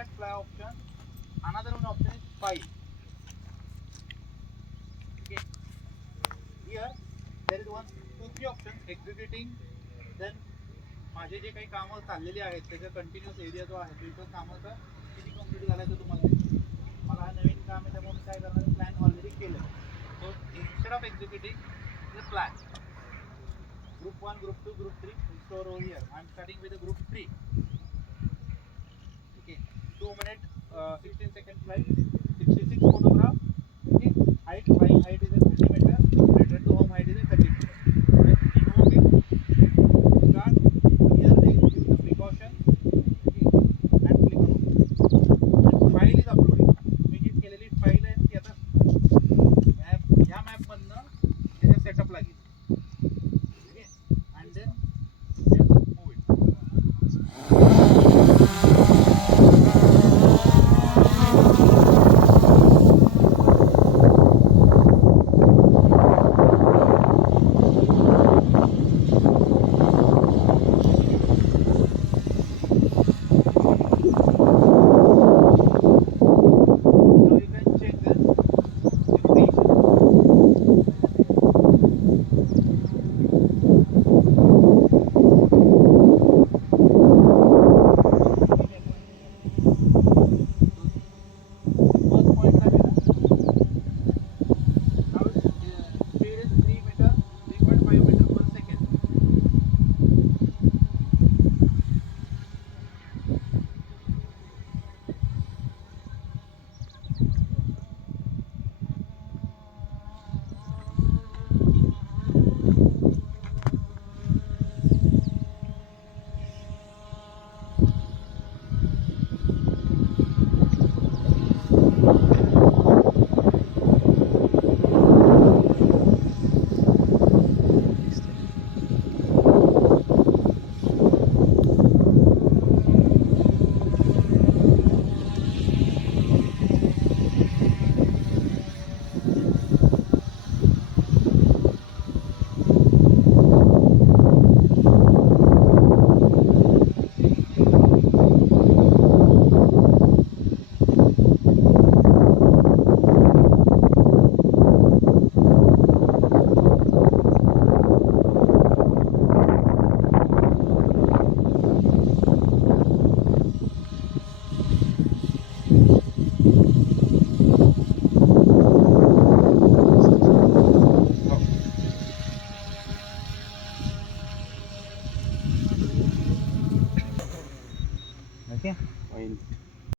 that fly option, another one option is file. Okay. Here there is one, two, three options: executing, then माझे जे काही कामं चाललेली आहेत त्याचा कंटिन्यूस एरिया जो आहे तो इथं कामाचा किती कंप्लीट झालाय तो तुम्हाला दिसेल. मला हा नवीन काम आहे त्यामुळे मी काय करणार, प्लॅन ऑलरेडी केलं. So instead of executing the plan, group 1, group 2, group 3 will store over here. I am starting with the group 3. Okay, 2 minute 16 second flight, 66 photograph. Okay, height, flying height is a 30 meter, return to home height is a 30 meter. Remove it, start. Here they use the precaution. Okay, and click on OK. File is uploading. तुम्ही जी केलेली file आहे ती आता map, या map मधनं त्याच्या setup लागेल. And then just move it. Now you can check the rotation. Okay. Fine.